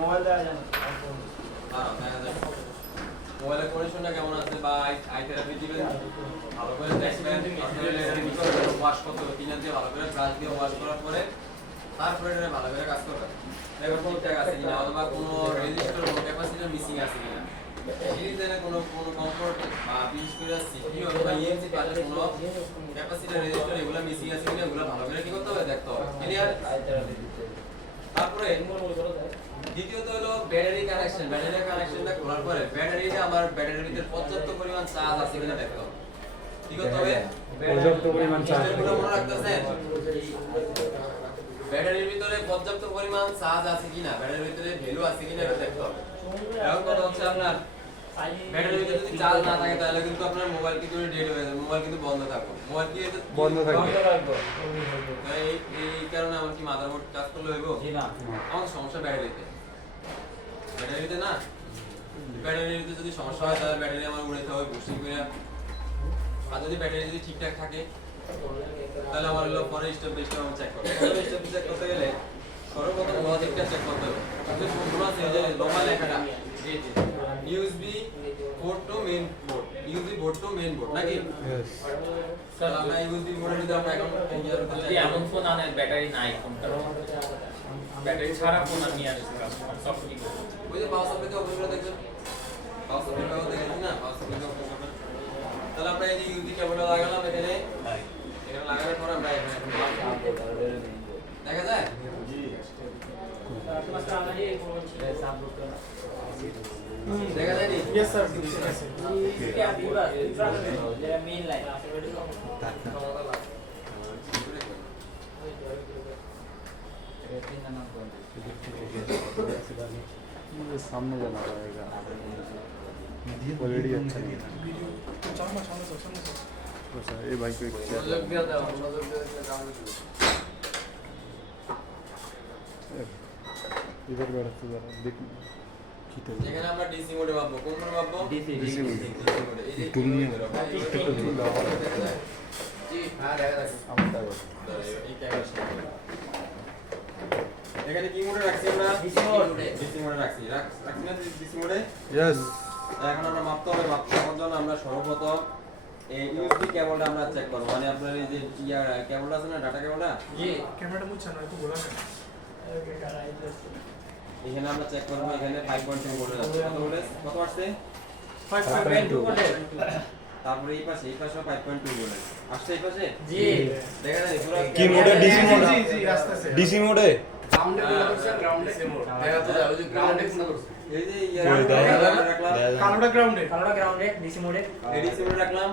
Mobile দেওয়া যায় না। মোবাইলের কন্ডিশনটা কেমন আছে বা আই থেরাপি দিবেন ভালো করে দেখবেন, ওয়াশ করতে হবে, কিনে দিয়ে ভালো করে ব্রাশ দিয়ে ওয়াশ করার পরে তারপরে এটা ভালো করে কাজ করবেন। দেখবেন কোনো ট্যাগ আছে কিনা অথবা কোনো রেজিস্টার কোনো ক্যাপাসিটর মিসিং আছে কিনা, সিরিজের কোনো কমফোর্ট বা বিশেষ করে সিপিইউ অথবা ইএমসি পাশে কোনো ক্যাপাসিটর রেজিস্টার এগুলো মিসিং আছে কিনা এগুলো ভালো করে কি করতে হবে দেখতে হবে। ক্লিয়ার? তারপরে দ্বিতীয়ত হলো ব্যাটারি কানেকশন। ব্যাটারি কানেকশনটা খোলার পরে ব্যাটারিটা আমার ব্যাটারির ভিতরে পর্যাপ্ত পরিমাণ চার্জ আছে কিনা দেখতে হবে। কি করতে হবে? পর্যাপ্ত পরিমাণ চার্জ মনে রাখতেছেন, ব্যাটারির ভিতরে পর্যাপ্ত পরিমাণ চার্জ আছে কিনা, ব্যাটারির ভিতরে ভ্যালু আছে কিনা এটা দেখতে হবে। এখন কথা হচ্ছে আপনার ব্যাটারির ভিতরে যদি চার্জ না থাকে তাহলে কিন্তু আপনার মোবাইল কিন্তু ডেড হয়ে যাবে, মোবাইল কিন্তু বন্ধ থাকবে। মোবাইল কি বন্ধ থাকবে। এই কারণে আমার কি মাদারবোর্ড কাজ করলে হইব? জি না, আমার সমস্যা ব্যাটারিতে। ব্যাটারিতে না, ব্যাটারিতে যদি সমস্যা হয় তাহলে ব্যাটারি আমার উড়াইতে হবে বুস্টিং করে। আর যদি ব্যাটারি যদি ঠিকঠাক থাকে তাহলে আমার হলো পরে স্টেপ বাই স্টেপ আমি চেক করব। পরে স্টেপ চেক করতে গেলে সর্বপ্রথম লজিকটা চেক করতে হবে। যে সম্পূর্ণ আছে যে লম্বা লেখাটা USB port to main board, USB board to main board নাকি? স্যার আমরা ইউএসবি বোর্ডে যদি আমরা এখন যদি এমন ফোন আনে ব্যাটারি নাই, ফোনটা ব্যাটারি ছাড়া ফোন আমি আর সব কি করব? ওই যে পাওয়ার সাপ্লাই ওপেন করে দেখবেন, পাওয়ার সাপ্লাই দেখেন না, পাওয়ার সাপ্লাই ওপেন করবেন। তাহলে আমরা এই যে ইউএসবি কেবলটা লাগালাম এখানে, এখানে লাগানোর পর আমরা এখানে দেখা যায় দেখা যায় নি? यस सर, क्या बीबा ये मेन लाइन मुझे सामने जाना पड़ेगा ऑलरेडी अच्छा नहीं है। अच्छा ये भाई को মনোযোগ দিয়ে দাও, মনোযোগ দিয়ে কাজ করো। इधर बैठ तो जरा देख खींचे এখানে আমরা ডিসি মোডে ভাববো, কোন মোডে ভাববো? डिसी में মোডে। এই যে तुम नहीं জি হ্যাঁ দেখা যাচ্ছে। এই ক্যামেরা এখানে কি মোডে রাখছি আমরা? ডিসি মোডে রাখছি। রাখছি না ডিসি মোডে? यस এখন আমরা মাপতে হবে, মাপতে হওয়ার জন্য আমরা সর্বপ্রথম এই ইউএসবি কেবলটা আমরা চেক করব। মানে আপনার এই যে কেবলটা আছে না, ডাটা কেবলটা, जी कैमरा मुझे ना तो बोला मैं এখানে আমরা চেক করব। এখানে 5.2 ভোল্ট আছে, কত ভোল্ট? কত আসছে? 5.2 তারপরে এই পাশেও 5.2 ভোল্ট আসছে। এই পাশে जी দেখা যায় পুরো কি মোডে? ডিসি মোডে? जी जी रास्ते से ডিসি মোডে ग्राउंडे बोला तो सर ग्राउंडे দেখা তো যায় ওই যে গ্রাউন্ডে কোন এই যে ওই দেখা রাখলাম, कालोडा ग्राउंडे डीसी मोडे এডিসি মোডে রাখলাম।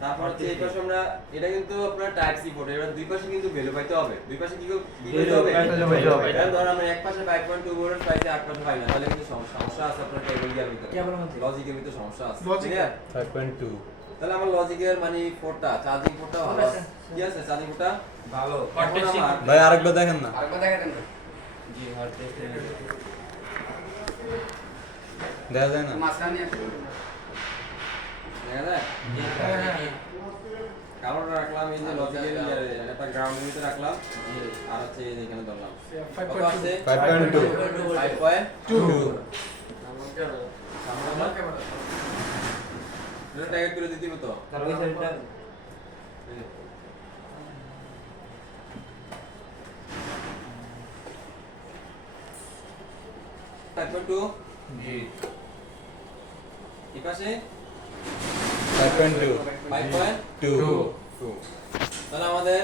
তারপর হচ্ছে এই পাশে আমরা, এটা কিন্তু আপনার টাইপ সি পোর্ট, এবার দুই পাশে কিন্তু ভ্যালু পাইতে হবে। দুই পাশে কি পাইতে হবে? ভ্যালু পাইতে হবে। এখন ধর আমরা এক পাশে 5.2 ভোল্ট পাইছি, আট পাশে পাই না, তাহলে কিন্তু সমস্যা আছে আপনার কেবল ইয়ার ভিতরে, কেবলের মধ্যে। লজিকের ভিতরে সমস্যা আছে। লজিক। ক্লিয়ার? 5.2 তাহলে আমার লজিকের মানে পোর্টটা, চার্জিং পোর্টটা ভালো আছে। কি আছে চার্জিং পোর্টটা? ভালো এখন আমার ভাই আরেকবার দেখেন না আরেকবার দেখা দেন জি হট টেস্ট দেখা যায় না মাসানি দেখা যায়? কালোটা রাখলাম, এই যে লজিকের ইয়ারে একটা গ্রাউন্ডের ভিতরে রাখলাম, আর হচ্ছে এই যে এখানে ধরলাম। কত আছে? 5.2 5.2 এটা ট্যাগ করে দিতে হতো। তার ওই সাইডটা জি এই পাশে 5.2 5.2 তাহলে আমাদের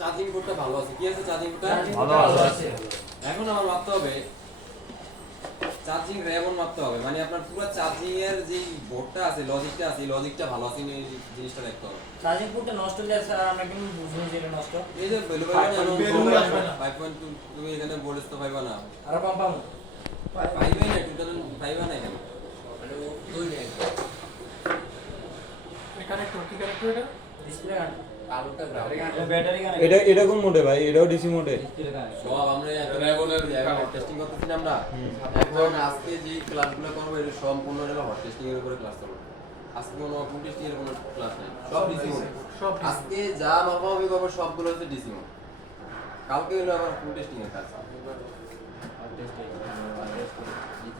চার্জিং পোর্টটা ভালো আছে। কি আছে চার্জিং পোর্টটা? ভালো আছে এখন আমার মাপতে হবে চার্জিং রেবন মাপতে হবে। মানে আপনার পুরো চার্জিং এর যে বোর্ডটা আছে, লজিকটা আছে, এই লজিকটা ভালো আছে এই জিনিসটা দেখতে হবে। চার্জিং পোর্টটা নষ্ট হলে স্যার আমরা কিন্তু বুঝবো যে এটা নষ্ট এই যে ভ্যালু পাইবা না, ভ্যালু আসবে না। 5.2 তুমি এখানে বোর্ডস তো পাইবা না, আর কম পাবো পাইবে না, টোটাল পাইবা না এখানে, মানে দুই নেই। এখানে কি কানেক্ট এটা ডিসপ্লে কালোটা ব্যাটারি কানেক্ট এটা এটা কোন মোডে ভাই? এটাও ডিসি মোডে? ডিসপ্লে কানেক্ট সব আমরা রেবনের টেস্টিং করতেছি না আমরা। এখন আজকে যে ক্লাসগুলো করব এটা সম্পূর্ণ হলো হট টেস্টিং এর উপরে ক্লাস করব। আজকে কোনো ফুল টেস্টিং এর কোনো ক্লাস নেই, সব ডিসি মোড। সব আজকে যা মাপামাপি করব সবগুলো হচ্ছে ডিসি মোড। কালকে হলো আবার ফুল টেস্টিং এর কাজ।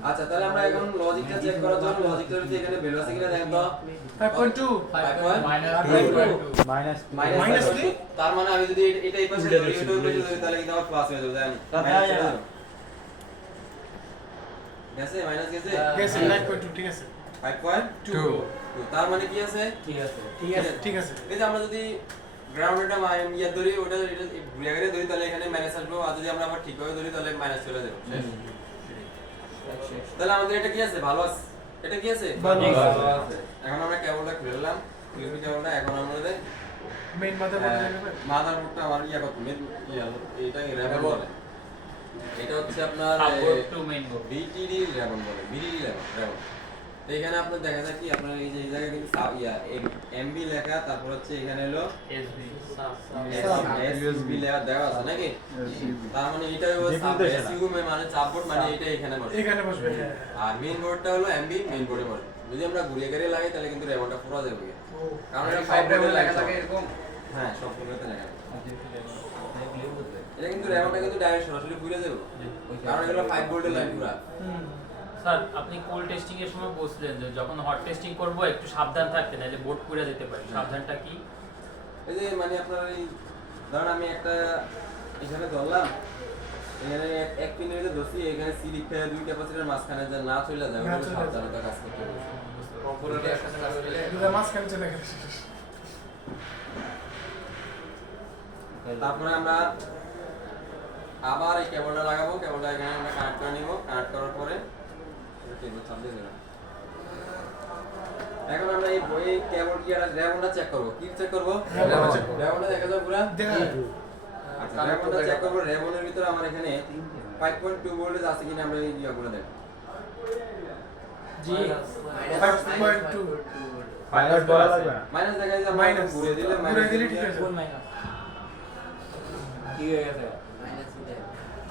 আচ্ছা তাহলে আমরা এখন লজিকটা চেক করার জন্য লজিকটার ভিতরে এখানে ভ্যালু আছে কিনা দেখেন তো 5.2 মাইনাস তার মানে আমি যদি এটা এই পাশে ধরি এটা ওই পাশে ধরি তাহলে কিন্তু আমার প্লাস হয়ে যাবে জানেন গেছে মাইনাস গেছে গেছে 9.2 ঠিক আছে 5.2 তার মানে কি আছে ঠিক আছে ঠিক আছে এই যে আমরা যদি গ্রাউন্ডটা ইয়া ধরি ওটা এটা ঘুরে ঘুরে ধরি তাহলে এখানে মাইনাস আসবে আর যদি আমরা আবার ঠিকভাবে ধরি তাহলে মাইনাস চলে যাবে তাহলে আমাদের এটা কি আছে ভালো আছে এটা কি আছে ভালো আছে এখন আমরা কেবলটা খুলে নিলাম ইউএসবি কেবলটা এখন আমাদের মেইন মাদারবোর্ড লাগবে মাদারবোর্ডটা আমার ইয়া কত এটা র্যাম বলে এটা হচ্ছে আপনার support to main board BTD RAM বলে বিটিডি র্যাম তো এখানে আপনার দেখা যায় কি আপনার এই যে এই জায়গায় কিন্তু এমবি লেখা তারপর হচ্ছে এখানে হলো এসবি এসবি লেখা দেওয়া আছে নাকি তার মানে এটা হলো এসইউ মানে সাপোর্ট মানে এটা এখানে বসে এখানে বসবে হ্যাঁ আর মেইন বোর্ডটা হলো এমবি মেইন বোর্ডে বসে যদি আমরা ঘুরিয়ে ঘুরিয়ে লাগাই তাহলে কিন্তু র্যামটা পুরো যাবে কারণ এটা সব বোর্ডে লেখা থাকে এরকম হ্যাঁ সব বোর্ডেতে লেখা থাকে এটা কিন্তু র্যামটা কিন্তু ডাইরেক্ট সরাসরি ঘুরে যাবে কারণ এগুলো 5 ভোল্টের লাইন পুরো স্যার আপনি কোল্ড টেস্টিং এর সময় বলছিলেন যে যখন হট টেস্টিং করব একটু সাবধান থাকতে নাহলে বোর্ড পুড়ে যেতে পারে সাবধানটা কি এই যে মানে আপনার এই ধরুন আমি একটা এখানে ধরলাম এখানে এক পিনের যে দোষী এখানে সি লিখতে হয় দুই ক্যাপাসিটর মাঝখানে যে না চলে যায় ওটা সাবধানতা কাজ করতে হবে কম্পিউটারে একসাথে কাজ করলে এটা মাঝখানে চলে গেছে তারপরে আমরা আবার এই কেবলটা লাগাবো কেবলটা এখানে আমরা কানেক্ট করে নিব কানেক্ট করার পরে কেবল চালিয়ে দিলাম এখন আমরা এই বই কেবল কি আর র্যামটা চেক করব কি চেক করব র্যামটা দেখা যাবে পুরো দেখা আচ্ছা র্যামটা চেক করব র্যামের ভিতরে আমার এখানে 5.2 ভোল্টেজ আছে কিনা আমরা এই ইয়া করে দেখব জি 5.2 মাইনাস বলা লাগবে না মাইনাস দেখা যায় আমরা মাইনাস ঘুরে দিলে ঘুরে দিলে ঠিক আছে কোন মাইনাস কি হয়ে গেছে মাইনাস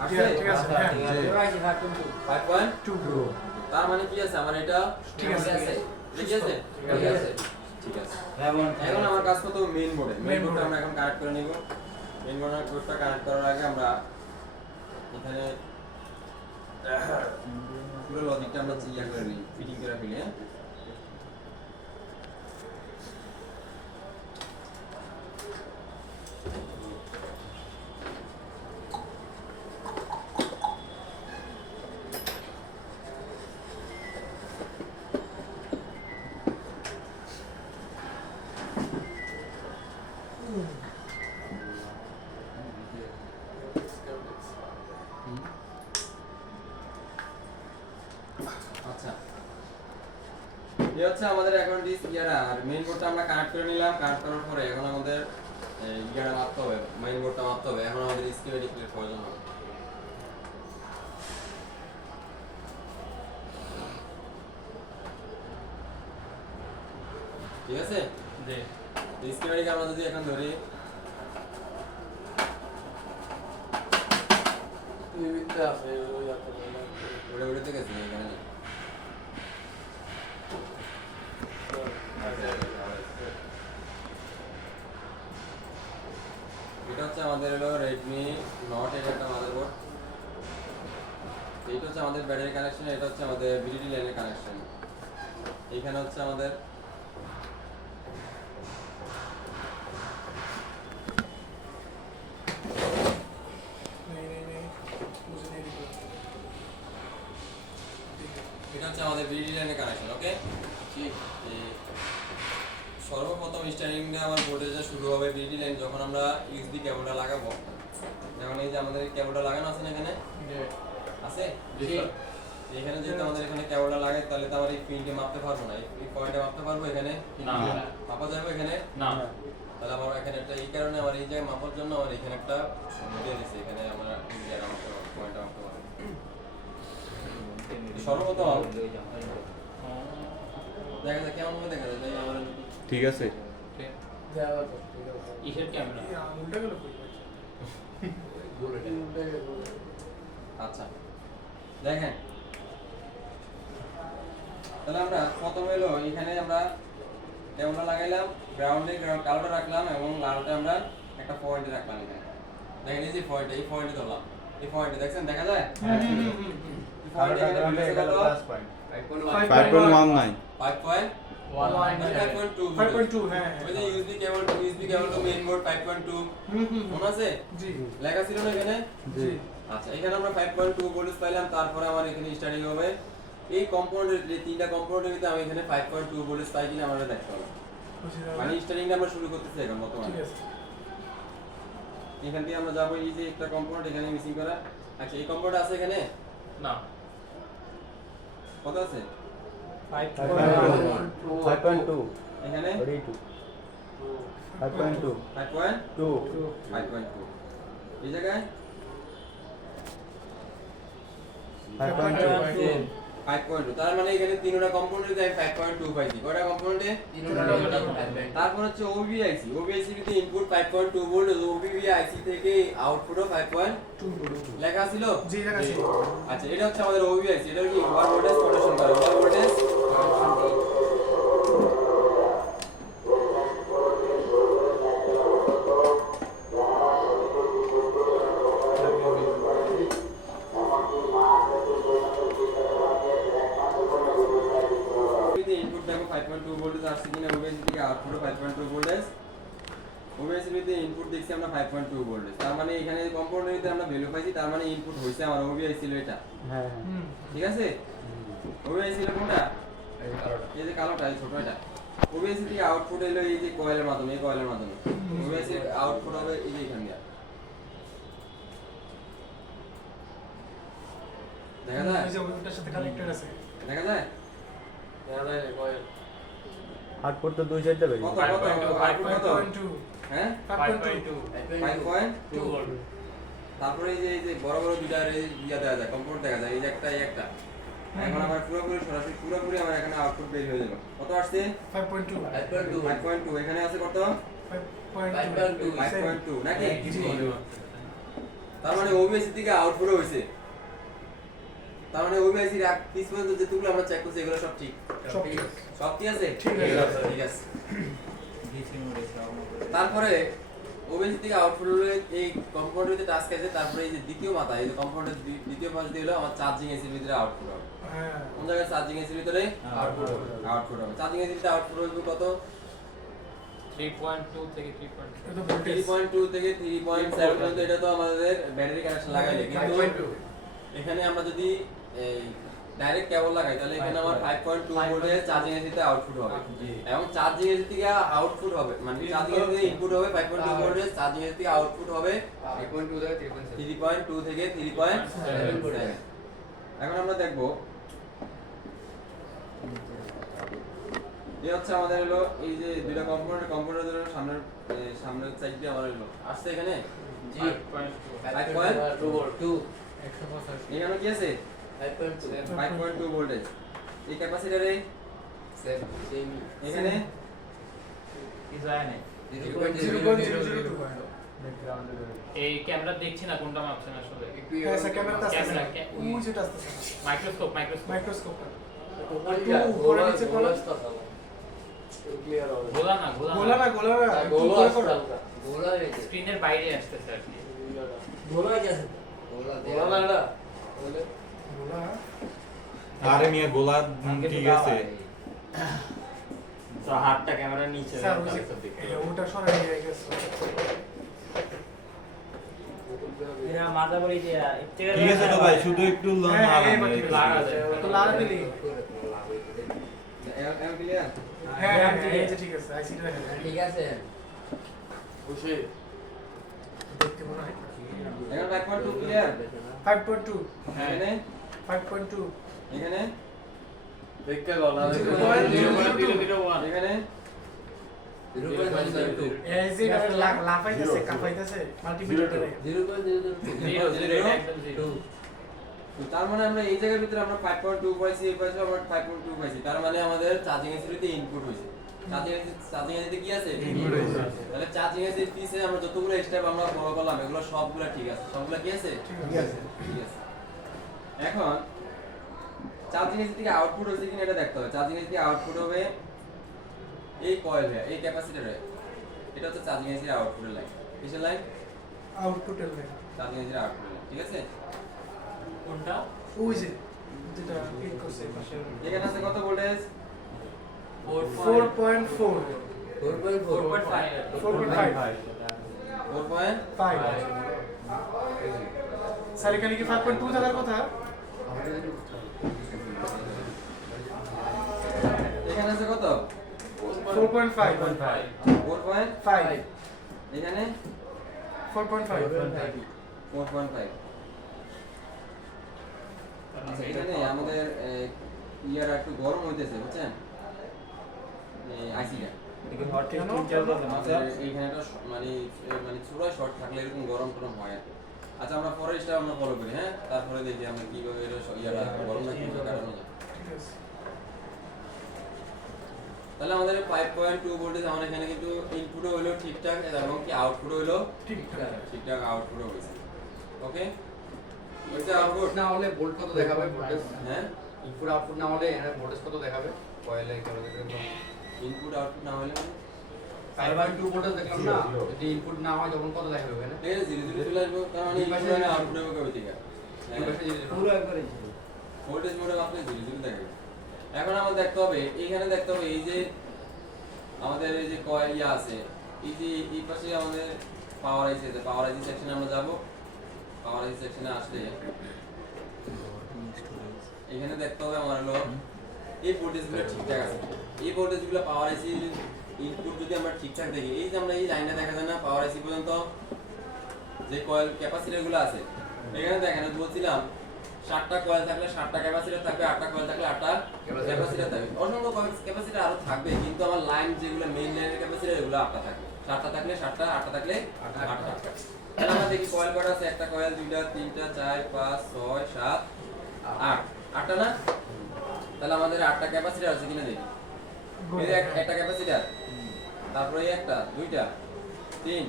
আসে ঠিক আছে হ্যাঁ এবার আছে 5.2 5.2 তার মানে কি আছে আমার এটা ঠিক আছে ঠিক আছে ঠিক আছে ঠিক আছে যেমন এখন আমার কাজ করতে মেইন বোর্ডে মেইন Main বোর্ডে board. আমরা এখন কানেক্ট করে নিব মেইন বোর্ডটা কানেক্ট করার আগে আমরা এখানে পুরো লজিকটা আমরা ইয়া করে নিই ফিটিং করে ফেলি হ্যাঁ আচ্ছা এই হচ্ছে আমাদের এখন ডিস ইয়ারা আর মেইন বোর্ডটা আমরা কানেক্ট করে নিলাম কানেক্ট করার পরে এখন আমাদের ইয়ারা মারতে হবে মেইন বোর্ডটা মারতে হবে এখন আমাদের স্কিমেটিক এর প্রয়োজন হবে ঠিক আছে জি স্কিমেটিক আমরা যদি এখন ধরি বিবিধতা আছে ওই আছে ওটা ওটা থেকে আছে এখানে নেই। এটা হচ্ছে আমাদের হলো Redmi Note এর একটা মাদারবোর্ড এইটা হচ্ছে আমাদের ব্যাটারি কানেকশন এটা হচ্ছে আমাদের VDD লাইনের কানেকশন এইখানে হচ্ছে আমাদের नहीं नहीं नहीं मुझे नहीं दिख रहा এটা হচ্ছে আমাদের VDD লাইনের কানেকশন ওকে ঠিক সর্বপ্রথম স্টার্টিংটা আমার ভোল্টেজটা শুরু হবে VDD লাইন যখন আমরা USB কেবলটা লাগাবো এখন এই যে আমাদের কেবলটা লাগানো আছে না এখানে আছে জি এখানে যেহেতু আমাদের এখানে কেবলটা লাগাই তাহলে তো আমরা এই পিনকে মাপতে পারবো না এই পয়েন্টে মাপতে পারবো এখানে না। মাপা যাবে এখানে না তাহলে আমার এখানে একটা এই কারণে আমার এই জায়গায় মাপার জন্য আমার এখানে একটা দিয়ে দিয়েছে এখানে আমরা জায়গা মাপতে পারবো পয়েন্টটা মাপতে পারবো সর্বপ্রথম দেখা যায় কেমন হবে দেখা যায় তাই আমার ঠিক আছে দেওয়া তো ঠিক আছে কিসের ক্যামেরা ये उल्टा गलत कोई আচ্ছা দেখেন তাহলে আমরা প্রথমে হলো এখানে আমরা কেবলটা লাগাইলাম গ্রাউন্ডে কালোটা রাখলাম এবং লালটা আমরা একটা পয়েন্টে রাখলাম এখানে দেখেন এই যে পয়েন্ট এই পয়েন্টে ধরলাম এই পয়েন্টে দেখছেন দেখা যায় পয়েন্ট এখানে ভ্যালু কত প্লাস পয়েন্ট 5.19 5.2 5.2 হ্যাঁ ওই যে USB cable to main board 5.2 মনে আছে জি লেখা ছিল না এখানে জি আচ্ছা এখানে আমরা 5.2 ভোল্টেজ পাইলাম তারপরে আমার এখানে স্টার্টিং হবে এই কম্পোনেন্টের যে তিনটা কম্পোনেন্টের ভিতরে আমি এখানে 5.2 ভোল্টেজ পাই কিনা আমাদের দেখতে হবে বুঝি মানে স্টার্টিংটা আমরা শুরু করতেছি এখন ঠিক বর্তমানে আছে এখান থেকে আমরা যাব এই যে একটা কম্পোনেন্ট এখানে মিসিং করা আচ্ছা এই কম্পোনেন্ট আছে এখানে না কত আছে 5.2 এখানে 5.2 5.2 এই জায়গায় 5.2 5.2 তার মানে এখানে তিনটা কম্পোনেন্টে আমি 5.2 পাইছি কয়টা কম্পোনেন্টে তারপর হচ্ছে ওবিআইসি ওবিআইসি তে ইনপুট 5.2 ভোল্ট ওবিআইসি থেকে আউটপুটও 5.2 লেখা ছিল জি লেখা ছিল আচ্ছা এটা হচ্ছে আমাদের ওবিআইসি এটা কি ওভার ভোল্টেজ প্রোটেকশন করে ওভার ভোল্টেজ ইনপুট দেখো 5.2 ভোল্টেজ আসছে কিনা ওবিআইসি থেকে আউটপুট 5.2 ভোল্টেজ ওবিআইসি তে ইনপুট দেখছি আমরা 5.2 ভোল্টেজ তার মানে এখানে কম্পোনেন্টে আমরা ভ্যালু পাইছি তার মানে ইনপুট হইছে আমার ওবিআইসি ছিল এটা হ্যাঁ ঠিক আছে ওবিআইসি ছিল কোনটা এই যে কালোটা এই ছোট এটা ওবিআইসি থেকে আউটপুট এলো এই যে কয়েলের মাধ্যমে এই কয়েলের মাধ্যমে ওবিআইসি আউটপুট হবে এই যে এখান দিয়ে দেখা যায় এই যে ওটার সাথে কানেক্টেড আছে দেখা যায় আউটপুট তো দুই সাইডে বেরিয়ে কত আউটপুট কত 5.2 হ্যাঁ 5.2 5.2 ভোল্ট তারপরে এই যে বড় বড় দুইটা ইয়া দেখা যায় কম্পাউন্ড দেখা যায় এই যে একটা এই একটা এখন আমার পুরোপুরি আমার এখানে আউটপুট বের হয়ে যাবে কত আসছে 5.2 5.2 এখানে আছে কত 5.2 5.2 নাকি জি। তার মানে ওবিএসসি থেকে আউটপুট হইছে তার মানে ওবিএসসি এর পিস পর্যন্ত যেগুলো আমরা চেক করছি এগুলো সব ঠিক সব ঠিক আছে। সব ঠিক আছে ঠিক আছে। ঠিক আছে তারপরে ওবিএসসি থেকে আউটপুট হলো এই কম্পাউন্ডারে টাস্ক আছে তারপরে এই যে দ্বিতীয় মাথা এই যে কম্পাউন্ডার দ্বিতীয় পাশ দিয়ে হলো আমার চার্জিং এসির ভিতরে আউটপুট হবে হ্যাঁ কোন জায়গায় চার্জিং এসির ভিতরে আউটপুট হবে আউটপুট হবে চার্জিং এসিতে আউটপুট হবে কত 3.2 থেকে 3.2 এটা ভোল্টেজ 3.2 থেকে 3.7 পর্যন্ত এটা তো আমাদের ব্যাটারি কানেকশন লাগাইলে কিন্তু 5.2 এখানে আমরা যদি এই ডাইরেক্ট কেবল লাগাই তাহলে এখানে আমার 5.2 ভোল্টের চার্জিং এসিতে আউটপুট হবে এবং চার্জিং এসি থেকে আউটপুট হবে মানে চার্জিং এসি থেকে ইনপুট হবে 5.2 ভোল্টের চার্জিং এসি থেকে আউটপুট হবে 3.2 থেকে 3.7 এখন আমরা দেখব এই হচ্ছে আমাদের হলো এই যে দুটো কম্পোনেন্ট ধরে সামনের সাইড দিয়ে আমার হলো আসছে এখানে জি 5.2 ভোল্ট 2 এখানে কি আছে 5.2 ভোল্টেজ এই ক্যাপাসিটরে এখানে এই ক্যামেরা দেখছি না কোনটা মাপছেন আসলে হ্যাঁ স্যার ক্যামেরাটা আছে ক্যামেরা, ওই যেটা আছে মাইক্রোস্কোপ মাইক্রোস্কোপ একটু উপরে নিচে করো গোলা না গোলা না একটু উপরে করো স্ক্রিনের বাইরে আসতেছে আর কি গোলা আরে মিয়া গোলা ঠিক আছে তো হাতটা ক্যামেরার নিচে স্যার ওই যে ওটা সরাই দিয়ে গেছে এরা মাথা বলি যে ঠিক আছে তো ভাই শুধু একটু হ্যাঁ এইবার ঠিক লাগা আছে যায়। তো লাগা দিলি এম ক্লিয়ার হ্যাঁ এই যে ঠিক আছে আইসিটা দেখেন ঠিক আছে খুশি দেখতে মনে হয় এখন 5.2 ক্লিয়ার 5.2 এখানে 5.2 এখানে দেখতে এখানে এই যে লাফাইতেছে কাফাইতেছে মাল্টিমিটারে একদম জিরো তো তার মানে আমরা এই জায়গার ভিতরে আমরা 5.2 পাইছি এই পাশে আমরা 5.2 পাইছি তার মানে আমাদের চার্জিং এসিতে ইনপুট হইছে চার্জিং এসিতে কি আছে ইনপুট হইছে তাহলে চার্জিং এসির পিছে আমরা যতগুলো স্টেপ আমরা ফলো করলাম এগুলো সবগুলো ঠিক আছে সবগুলো কি আছে ঠিক আছে ঠিক আছে এখন চার্জিং এসি থেকে আউটপুট হচ্ছে কিনা এটা দেখতে হবে চার্জিং এসি থেকে আউটপুট হবে এই কয়েল এই ক্যাপাসিটরে এটা হচ্ছে চার্জিং এসির আউটপুটের লাইন কিসের লাইন আউটপুটের লাইন চার্জিং এসির আউটপুটের লাইন ঠিক আছে কোনটা ওই যে যেটা ক্লিক করছে এই পাশে এখানে আছে কত ভোল্টেজ? 4.4 4.5 4.5 4.5 সারিকালি কি 5.2 থাকার কথা? এখানে আছে কত? 4.5 4.5 এখানে 4.5 4.5 আচ্ছা এখানে আমাদের ইয়ার একটু গরম হইতেছে বুঝছেন আইসিটা এইখানে একটা মানে চূড়ায় শর্ট থাকলে এরকম গরম টরম হয় আর কি। আচ্ছা আমরা পরে এটা আমরা ফলো করি হ্যাঁ তারপরে দেখি আমরা কিভাবে এটা ইয়াটা গরমটা কিভাবে কাটানো যায় ঠিক আছে তাহলে আমাদের 5.2 ভোল্টেজ আমার এখানে কিন্তু ইনপুটও হলো ঠিকঠাক এবং কি আউটপুটও হলো ঠিকঠাক আউটপুটও হয়েছে ওকে ওইটা আউটপুট না হলে ভোল্ট কত দেখাবে ভোল্টেজ হ্যাঁ ইনপুট আউটপুট না হলে এর ভোল্টেজ কত দেখাবে কয়েলে কেবল দেখলাম ইনপুট আউটপুট না হলে 5.2 ভোল্টেজ দেখলাম না যদি ইনপুট না হয় তখন কত দেখাবে ওখানে এই ধীরে ধীরে চলে আসবো তার মানে ইনপুট আর আউটপুট হবে কবে থেকে এই পাশে যদি পুরো একবারে ভোল্টেজ মোডে আপনি ধীরে ধীরে দেখবেন এখন আমাদের দেখতে হবে এইখানে দেখতে হবে এই যে আমাদের এই যে কয়েল ইয়া আছে এই যে এই পাশে আমাদের পাওয়ার আইসি আছে পাওয়ার আইসি সেকশনে আমরা যাব পাওয়ার আইসি সেকশনে আসলে এখানে দেখতে হবে আমার হলো এই ভোল্টেজগুলো ঠিকঠাক আছে এই ভোল্টেজগুলো পাওয়ার আইসি ইনপুট যদি আমরা ঠিকঠাক দেখি এই যে আমরা এই লাইনটা দেখা যায় না পাওয়ার আইসি পর্যন্ত যে কয়েল ক্যাপাসিটরগুলো আছে এখানে দেখেন বলছিলাম 7টা কয়েল থাকলে 7টা ক্যাপাসিটর থাকবে 8টা কয়েল থাকলে 8টা ক্যাপাসিটর থাকবে অসংখ্য ক্যাপাসিটর আরো থাকবে কিন্তু আমার লাইন যেগুলো মেইন লাইনের ক্যাপাসিটর এগুলো 8টা থাকবে 7টা থাকলে 7টা 8টা থাকলে 8টা তাহলে আমরা দেখি কয়েল কটা আছে একটা কয়েল দুইটা তিনটা 4 5 6 7 8 8টা না তাহলে আমাদের 8টা ক্যাপাসিটর আছে কিনা দেখি এই যে একটা ক্যাপাসিটর তারপরে এই একটা দুইটা 3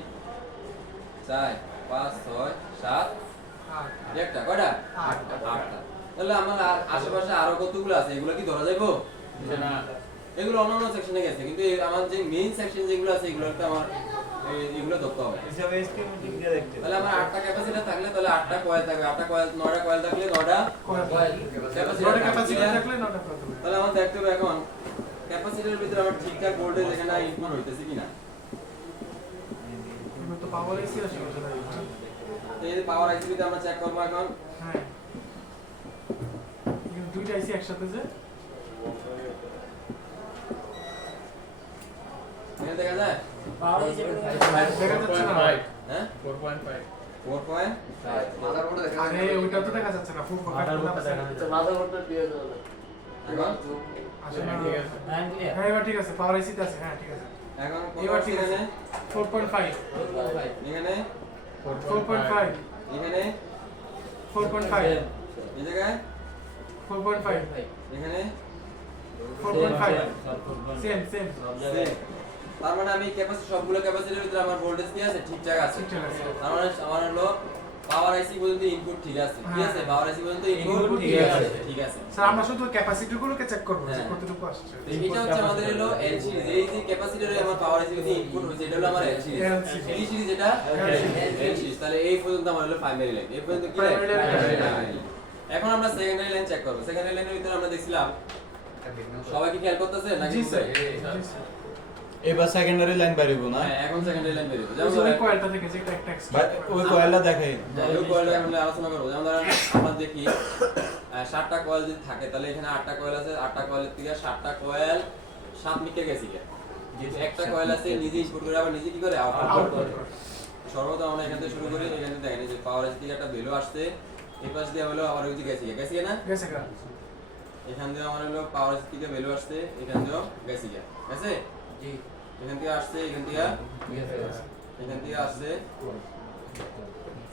4 5 6 7 একটা কয়টা 8টা তাহলে আমার আশেপাশে আরো কতগুলো আছে এগুলো কি ধরা যাইবো না এগুলো অন্যান্য সেকশনে গেছে কিন্তু আমার যে মেইন সেকশন যেগুলো আছে এগুলো তো আমার এগুলো ধরতে হবে হিসাবে এস্টিমেটিং দিয়ে দেখতে তাহলে আমার 8টা ক্যাপাসিটর থাকলে তাহলে 8টা কয়েল থাকবে 8টা কয়েল 9টা কয়েল থাকলে 9টা কয়েল ক্যাপাসিটর থাকলে 9টা কত হবে তাহলে আমার দেখতে হবে এখন ক্যাপাসিটরের ভিতরে আমার ঠিকঠাক ভোল্টেজ এখানে ইনপুট হইতেছে কিনা এগুলো তো পাওয়ার এসি আছে এই যে পাওয়ার আইসি তে আমরা চেক করব এখন হ্যাঁ এগুলো দুইটা আইসি একসাথে যে এখানে দেখা যায় পাওয়ার আইসি দেখা যাচ্ছে না হ্যাঁ 4.5 মাদারবোর্ডে দেখা আরে ওইটা তো দেখা যাচ্ছে না 4.5 দেখা যাচ্ছে মাদারবোর্ডটা দিয়ে দাও এখন আসলে হ্যাঁ এবার ঠিক আছে পাওয়ার আইসি তে আছে হ্যাঁ ঠিক আছে এখন এবার ঠিক আছে এখানে 4.5 এখানে 4.5 এখানে 4.5 এই জায়গায় 4.5 এখানে 4.5 সেম same। তার মানে আমি ক্যাপাসিটি সবগুলো ক্যাপাসিটির ভিতরে আমার ভোল্টেজ কি আছে ঠিকঠাক আছে ঠিকঠাক আছে। তার মানে আমার হলো পাওয়ার আইসি পর্যন্ত ইনপুট ঠিক আছে কি আছে পাওয়ার আইসি পর্যন্ত ইনপুট ঠিক আছে। ঠিক আছে স্যার আমরা শুধু ক্যাপাসিটি গুলোকে চেক করব যে হ্যাঁ। কতটুকু আসছে তো এটা হচ্ছে আমাদের হলো এল সিরিজ এই যে ক্যাপাসিটরে আমার পাওয়ার আইসি পর্যন্ত ইনপুট হচ্ছে এটা হলো আমার এল সিরিজ L series। এই সিরিজ এটা এল সিরিজ তাহলে এই পর্যন্ত আমার হলো প্রাইমারি লাইন এই পর্যন্ত কি line Primary line। Primary line। এখন আমরা সেকেন্ডারি লাইন চেক করব সেকেন্ডারি লাইনের ভিতরে আমরা দেখছিলাম সবাই কি খেয়াল করতেছে নাকি জি স্যার বুঝাই? জি স্যার এবার সেকেন্ডারি লাইন বাড়িব না হ্যাঁ এখন সেকেন্ডারি লাইন বের হবে ওই যেমন যে কয়েলটা থেকে যে একটা একটা ভাই, ওই কয়েলটা দেখাই ওই কয়েলটা আমরা আলোচনা করব যেমন ধরেন আমরা দেখি 7টা কয়েল যদি থাকে তাহলে এখানে 8টা কয়েল আছে 8টা কয়েলের থেকে 7টা কয়েল 7 মিটার গেছে কি যেহেতু একটা কয়েল আছে নিজে ইনপুট করে আবার নিজে কি করে আউটপুট করে সর্বপ্রথম আমরা এখান থেকে শুরু করি এখান থেকে দেখেন যে পাওয়ার এস থেকে একটা ভ্যালু আসছে এই পাশ দিয়ে হলো আবার ওই দিকে গেছে না গেছে গা এখান দিয়ে আমার হলো পাওয়ার এস থেকে ভ্যালু আসছে এখান দিয়েও গেছে গেছে জি এখান থেকে আসছে এখান থেকে আসছে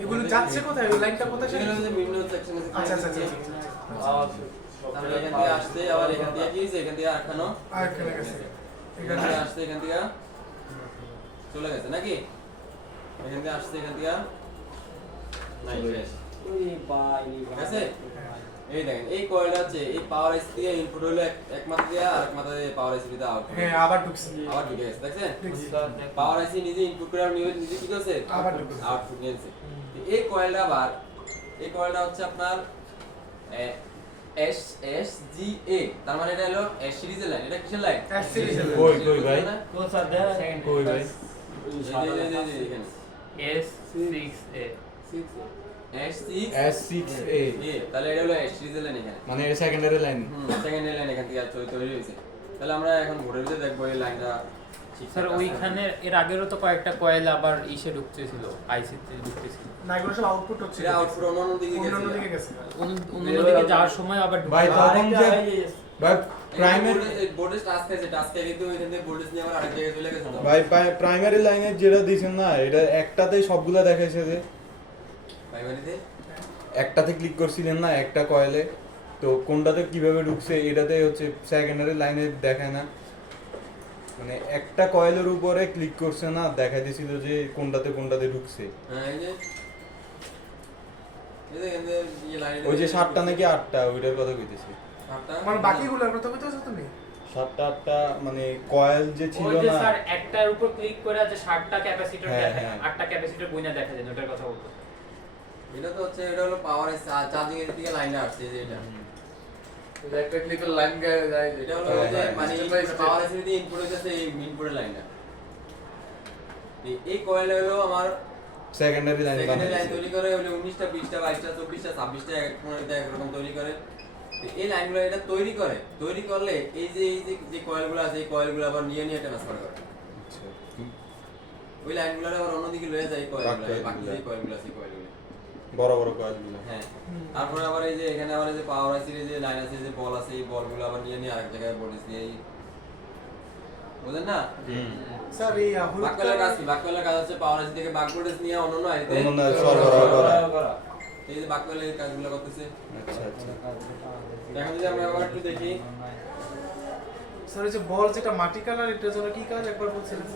এগুলো যাচ্ছে কোথায় ওই লাইনটা কোথায় এখানে যে বিভিন্ন সেকশন আছে আচ্ছা আচ্ছা আচ্ছা তারপরে এখান থেকে আসছে আবার এখান থেকে কি এখান থেকে আটখানো আর কেন গেছে এখান থেকে আসছে এখান থেকে চলে গেছে নাকি এখান থেকে আসছে এখান থেকে নাই শেষ আছে এই দেখেন এই কয়েলটা হচ্ছে এই পাওয়ার আইসি থেকে ইনপুট হলো এক মাথা দিয়ে আর এক মাথা দিয়ে পাওয়ার আইসি দিয়ে আউটপুট হ্যাঁ আবার ঢুকছে আবার ঢুকে গেছে দেখছেন দেখছি। পাওয়ার আইসি নিজে ইনপুট করে আর নিজে কি করছে আবার ঢুকছে। আউটপুট নিয়েছে এই কয়েলটা আবার এই কয়েলটা হচ্ছে আপনার SSGA, তার মানে এটা হলো S সিরিজের লাইন। এটা কিসের লাইন? S সিরিজের লাইন। কই কই ভাই কোন স্যার দেন কই ভাই এখানে S6A S6A, S6A তাহলে এটা হলো S সিরিজের লাইন এখানে। মানে এটা সেকেন্ডারি লাইন সেকেন্ড লাইন এখান থেকে তৈরি হয়েছে। তাহলে আমরা এখন বোর্ডের ভিতরে দেখবো এই লাইনটা স্যার ওইখানে এর আগেরও তো কয়েকটা কয়েল আবার ইসে ঢুকতেছিল, আইসিতে ঢুকতেছিল। না এগুলো সব আউটপুট হচ্ছে এটা আউটপুট অন্য দিকে গেছে। অন্যান্য দিকে গেছে। অন্যদিকে যাওয়ার সময় আবার ভাই তখন যে ভাই প্রাইমারি প্রাইমারি বোর্ডের টাস্ক আছে, টাস্কে কিন্তু ওইখান থেকে ভোল্টেজ নিয়ে আবার আরেক জায়গায় চলে গেছে তো। ভাই প্রাইমারি লাইনে যেটা দিছেন না এটা একটাতেই সবগুলা দেখাইছে যে প্রাইমারিতে একটাতে ক্লিক করছিলেন না একটা কয়েলে, তো কোনটাতে কিভাবে ঢুকছে এটাতে হচ্ছে সেকেন্ডারি লাইনে দেখায় না, মানে একটা কয়েলের উপরে ক্লিক করছে না দেখাই দিছিল যে কোনটাতে ঢুকছে। হ্যাঁ এই যে এই লাইনে ওই যে 7টা নাকি 8টা ওইটার কথা কইতেছি। 7টা মানে বাকিগুলোর কথা বলতেছো তুমি? 7টা 8টা মানে কয়েল যে ছিল ওই যে না স্যার একটার উপর ক্লিক করে আছে 60টা ক্যাপাসিটর হ্যাঁ, দেখায়, হ্যাঁ। 8টা ক্যাপাসিটর বইনা দেখা যায় ওটার কথা বলতো। এটা তো হচ্ছে এটা হলো পাওয়ার চার্জিং এর দিকে লাইনটা আসছে যে এটা। একটা ক্লিকের লাইন গায়ে যায় এটা হলো ওই যে মানে পাওয়ার এসে দিয়ে ইনপুট হইতাছে এই ইনপুটের লাইনটা। এই কয়েল হলো আমার সেকেন্ডারি লাইন সেকেন্ডারি লাইন তৈরি করে হলো 19টা 20টা 22টা 24টা 26টা এরকম তৈরি করে। তো এই লাইনগুলো এটা তৈরি করলে এই যে কয়েলগুলো আছে এই কয়েলগুলো আবার নিয়ে ট্রান্সফার করে। ওই লাইনগুলো আবার অন্যদিকে লয়ে যায় কয়েলগুলো, বাকি যে কয়েলগুলো আছে কয়েলগুলো বড় বড় কয়েলগুলো। হ্যাঁ। তারপরে আবার এই যে এখানে আবার এই যে পাওয়ার আইসির যে লাইন আছে যে বল আছে এই বলগুলো আবার নিয়ে আরেক জায়গায় ভোল্টেজ দিয়ে বুঝেন না? স্যার এই বাককলের কাজ কি? বাককলের কাজ হচ্ছে পাওয়ার আইসি থেকে বাক ভোল্টেজ নিয়ে অন্যান্য আইসিতে অন্যান্য সরবরাহ করা। এই যে বাককলের কাজগুলো করতেছে। আচ্ছা আচ্ছা এখন যদি আমরা আবার একটু দেখি স্যার এই যে বল যেটা মাটি কালার এটার জন্য কি কাজ একবার বলছিলেন?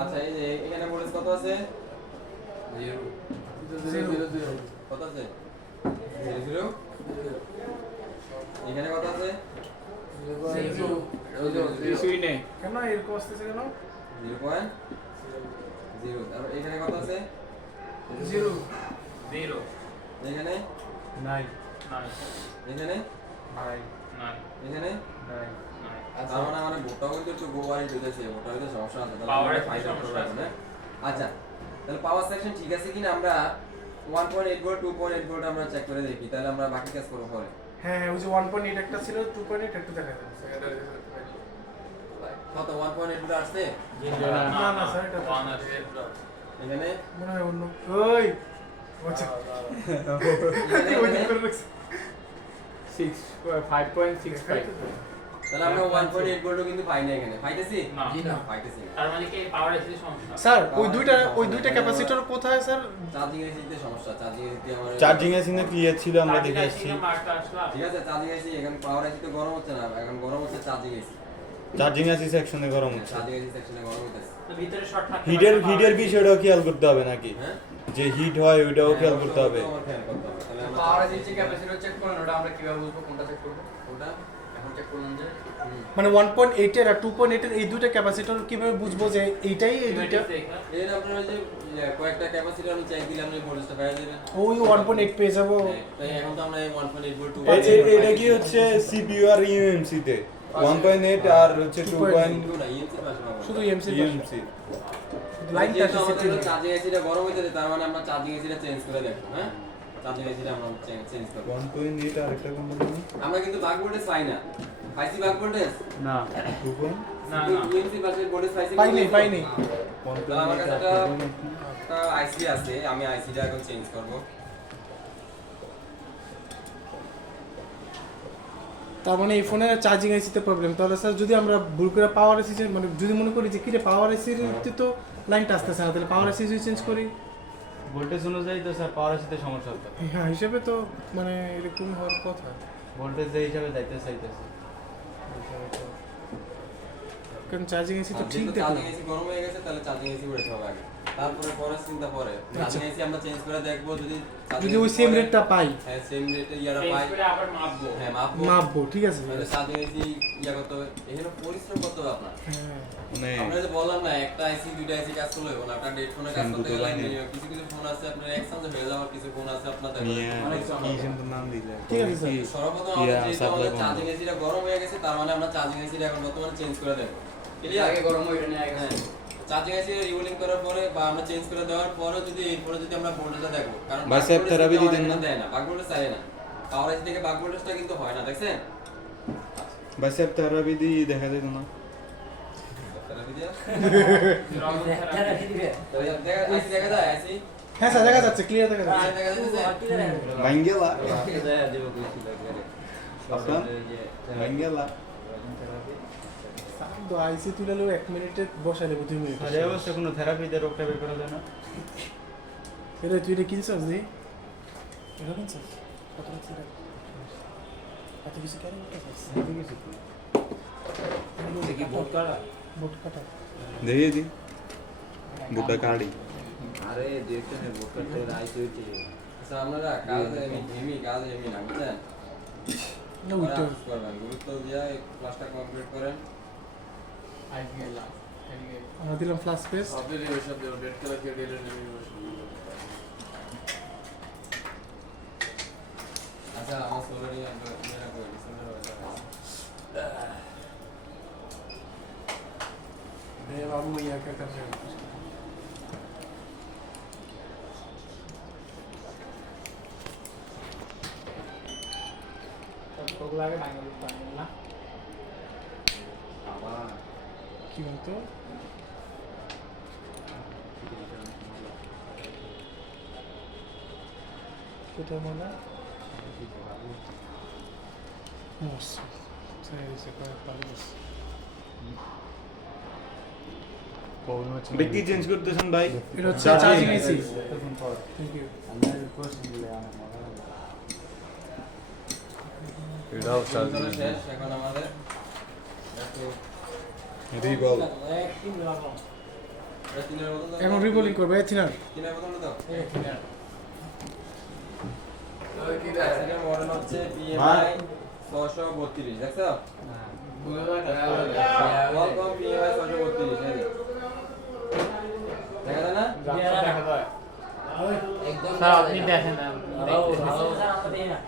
আচ্ছা এই যে এখানে ভোল্টেজ কত আছে? 0 কত আছে? 0 এখানে কত আছে? কিছুই নেই কেন এরকম আসতেছে কেন? 0.0 তারপর এখানে কত আছে? 0 0 এখানে নাই এখানে নাই এখানে নাই তার মানে আমার ভোটটাও কিন্তু একটু গোয়ারি দিতেছে, ভোটটার ভিতরে সমস্যা আছে তাহলে Power আমরা এর ফাইনাল সমস্যা করব আছে। না। আচ্ছা তাহলে পাওয়ার সেকশন ঠিক আছে কিনা আমরা 1.8 ভোল্ট 2.8 ভোল্ট আমরা চেক করে দেখি, তাহলে আমরা বাকি কাজ করব পরে। হ্যাঁ হ্যাঁ ওই যে 1.8 একটা ছিল 2.8 একটু দেখা যাচ্ছে। কত 1.8 ভোল্ট আসছে না না স্যার এটা ওয়ান আছে। এখানে মনে হয় অন্য ওই আচ্ছা ওই দিক করে রাখছি 5.65 তাহলে আমরা 1.8 ভোল্টও কিন্তু পাই না এখানে, পাইতেছি না। জি না পাইতেছি না। তার মানে কি পাওয়ার এসে সমস্যা? স্যার ওই দুইটা ক্যাপাসিটর কোথায় স্যার? চার্জিং এসিতে সমস্যা, চার্জিং এসিতে আমার চার্জিং এর সিনে ক্লিয়ার ছিল আমরা দেখে আসছি। মার্কটা আসলাম। ঠিক আছে চার্জিং এসি এখন পাওয়ার এসি তো গরম হচ্ছে না, এখন গরম হচ্ছে চার্জিং এসি। চার্জিং এসি সেকশনে গরম হচ্ছে। চার্জিং এসি সেকশনে গরম হচ্ছে। তো ভিতরে শর্ট থাকতে হিটের বিষয়টাও খেয়াল করতে হবে নাকি, হ্যাঁ যে হিট হয় ওইটাও খেয়াল করতে হবে। আমার খেয়াল করতে হবে। তাহলে আমরা পাওয়ার এসি ক্যাপাসিটর চেক করুন, ওটা আমরা কিভাবে বুঝবো কোনটা চেক করব? ওটা এখন চেক করুন যে মানে 1.8 এর আর 2.8 এর এই দুইটা ক্যাপাসিটর কিভাবে বুঝবো যে এইটাই এই দুইটা? এর আপনার ওই যে কয়েকটা ক্যাপাসিটর আমি চেক দিলে আপনি ভোল্টেজটা পেয়ে যাবেন। ওই 1.8 পেয়ে যাবো। তাই এখন তো আমরা 1.8 ভোল্ট এটা কি হচ্ছে সিপিইউ আর ইউএমসি তে 1.8 আর হচ্ছে 2.2 না ইএমসি পাশে পাবো। শুধু এমসি ইউএমসি। লাইনটা যেহেতু আছে আমাদের চার্জিং এসিটা গরম হইতেছে তার মানে আমরা চার্জিং এসিটা চেঞ্জ করে দেখব, হ্যাঁ চার্জিং এসিটা আমরা চেঞ্জ করব। 1.8 আর একটা কোন বলুন? আমরা কিন্তু বাক ভোল্টেজ পাই না, পাইছি বাক ভোল্টেজ না 2. না না ইএমসি পাশে ভোল্টেজ পাইছি পাইনি তাহলে আমার কাছে একটা আইসি আছে, আমি আইসিটা এখন চেঞ্জ করব। তার মানে এই ফোনের চার্জিং আইসিতে প্রবলেম। তাহলে স্যার যদি আমরা ভুল করে পাওয়ার এসি মানে যদি মনে করি যে কি রে পাওয়ার এসির তো লাইনটা আসতেছে না, তাহলে পাওয়ার এসি যদি চেঞ্জ করি ভোল্টেজ অনুযায়ী তো স্যার পাওয়ার এসিতে সমস্যা হতো। হ্যাঁ হিসেবে তো মানে এরকম হওয়ার কথা। ভোল্টেজ যে হিসাবে যাইতে চাইতেছে। কারণ চার্জিং এসি তো ঠিক চার্জিং দেখলাম। এসি গরম হয়ে গেছে তাহলে চার্জিং এসি উঠাতে হবে আগে, তারপরে পরে চিন্তা পরে চার্জিং এসি আমরা চেঞ্জ করে দেখব, যদি ওই সেম রেটটা পাই হ্যাঁ সেম রেটে ইয়ারা চেঞ্জ পাই করে আবার মাপবো। হ্যাঁ মাপবো মাপবো, ঠিক আছে তাহলে চার্জিং এসি ইয়া করতে হবে, এখানে পরিশ্রম করতে হবে আপনার। হ্যাঁ মানে আমরা যে বললাম না একটা আইসি দুইটা আইসি কাজ করলে হবে না, আপনার ডেট ফোনে কাজ করতে গেলে কিছু কিছু ফোন আছে আপনার একসাথে হয়ে যাওয়ার কিছু গুণ আছে আপনাদের নিয়ে কি সুন্দর নাম দিলে ঠিক আছে, স্যার। কি- সর্বপ্রথম ইয়া, আমাদের যেহেতু supply আমাদের বন্ধ। চার্জিং এসিটা গরম হয়ে গেছে তার মানে আমরা চার্জিং এসিটা এখন বর্তমানে চেঞ্জ করে দেব ক্লিয়ার আগে গরম ওইটা নিয়ে আগে চার্জিং এসি রিবুলিং করার পরে বা আমরা চেঞ্জ করে দেওয়ার পরে যদি এরপরে যদি আমরা ভোল্টেজটা দেখবো কারণ ভাই সাহেব, buck থেরাপি voltage দিতেন না? দেয় না বাক ভোল্টেজ চাই না পাওয়ার এসি থেকে বাক ভোল্টেজটা কিন্তু হয় না দেখছেন ভাই সাহেব থেরাপি দিয়ে দেখা যেত না থেরাপি দিয়া থেরাপি দিবে তো দেখা যায় এসি হ্যাঁ স্যার দেখা যাচ্ছে, ক্লিয়ার দেখা যাচ্ছে। দেখা যাচ্ছে ভাঙ্গেলা দেব কইছিল একবারে আপনার ভাঙ্গেলা স্যার তো আইসি তুলে 1 মিনিটে বসাই দেবো 2 মিনিট। আরে অবশ্য কোনো থেরাপিতে রোগটা বের করা যায় না। এটা তুই এটা কিনছিস দি? এটা কিনছিস? কত লাগছে এটা? এত কিছু কেন করতেছিস? কি বোট করা বোট কাটা। দেখে দি বুটা কাড়ি আরে দেখতে বোট করতে আইতে হইছে আচ্ছা আপনারা কাজ হেমি না বুঝছেন না উঠতে করবেন গুরুত্ব দিয়া এই ক্লাসটা কমপ্লিট করেন আমরা দিলাম ফ্লাশ পেস্ট। আচ্ছা আমার সোলারি আমরা মেরা করে সোলার রে বাবু ইয়া কে করছে? কি বলতো? কোথায় মানে? মোস সে করে পারিস। এটা কি চেঞ্জ করতেছেন ভাই? এটা হচ্ছে চার্জিং এসি। Thank you. এটাও তাহলে শেষ এখন আমাদের একটু রিবল তিনের মতন দাও। এখন রিবোলিং করবে থিনার। তিনের মতন দাও এটার মডেল হচ্ছে PMI 632 দেখছো ওয়ালকম PMI 632 এই যে। দেখা যায় না একদম স্যার আপনি দেখেন না ভালো ভালো দেই না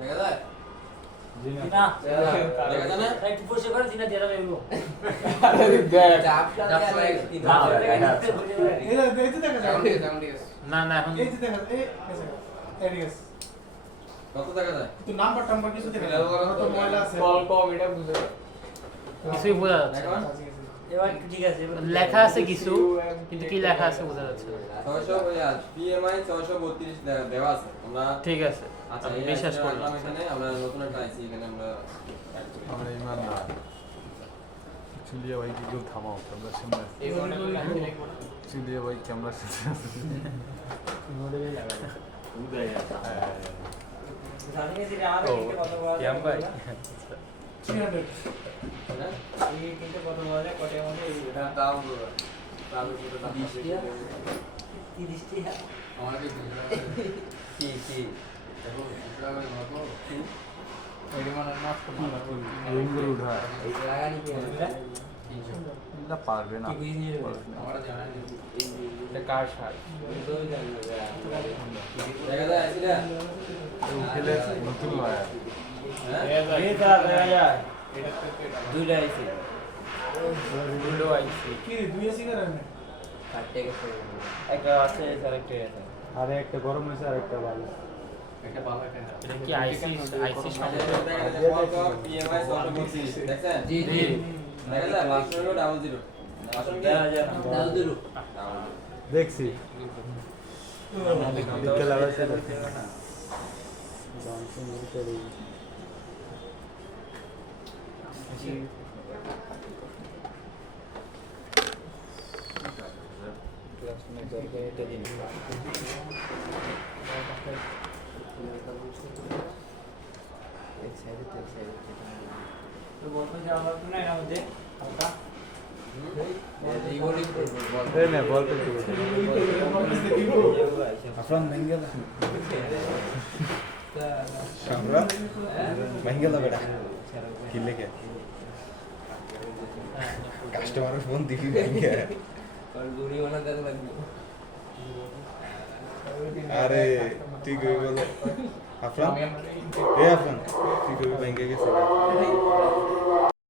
দেখা যায় না দেখা যায় না একটু পয়সা করে দিনা দিয়ে দেব এই যে দেখা যায়। না না এখন এই যে দেখা যায়। এই এরিয়াস। কত দেখা যায় তো নাম্বার টাম্বার কিছু দেখা যায়। তো ময়লা আছে। কিছুই বোঝা যাচ্ছে না। এবার ঠিক আছে লেখা আছে কিছু কিন্তু কি লেখা আছে বোঝা যাচ্ছে না। 600 PMI 632 দেওয়া আছে আমরা ঠিক আছে আচ্ছা আমি এই বিশ্বাস আইসি করলাম। রাখলাম এখানে আমরা নতুন একটা আইসি এখানে আমরা add করি। আমরা ইমান না চুলিয়া ভাই কি কেউ থামাও তোমরা সামনে চুলিয়া ভাই ক্যামেরার সাথে আছে জানিয়ে দিলে আর একটা কথা বলা ক্যাম ভাই 300 হ্যাঁ এই কিন্তু কথা বলা যায় কটের মধ্যে এটা দাম বলো দাম পুরো দাম 30 টা আমাদের কি দেখো গ্রামের মতো এগুলো উঠায় এই লাগানি কি হবে না পারবে না কি বুঝিয়ে আমরা জানাই এটা কার সার দেখা যায় আইসিটা উঠেলে নতুন লয়ার হ্যাঁ দুইটা আইছে উইন্ডো আইসি কি দুই এসি করে না? কাটতে গেছে একটা আছে স্যার একটা আছে আরে একটা গরম হয়েছে আর একটা ভালো এটা ভালো একটা এটা কি আইসি আইসি সমস্যা দেখা যায় ওয়ালকম PMI 632 দেখছেন জি জি দেখা যায় লাস্ট হলো 00 আসলে কি দাও দিলু দেখছি দিকে লাগাইছে তো বলতে যাওয়া লাগবে না এর মধ্যে হালকা রিবোলিং করব এই নে বল করতে আফরান ভাঙ্গেলা আমরা ভাঙ্গেলা বেটা কি লেগে কাস্টমারের ফোন দিবি ব্যাংকে ঘুরি বানাতে লাগবে আরে তুই কই বলে আফরান এ আফরান তুই কই ব্যাংকে গেছিস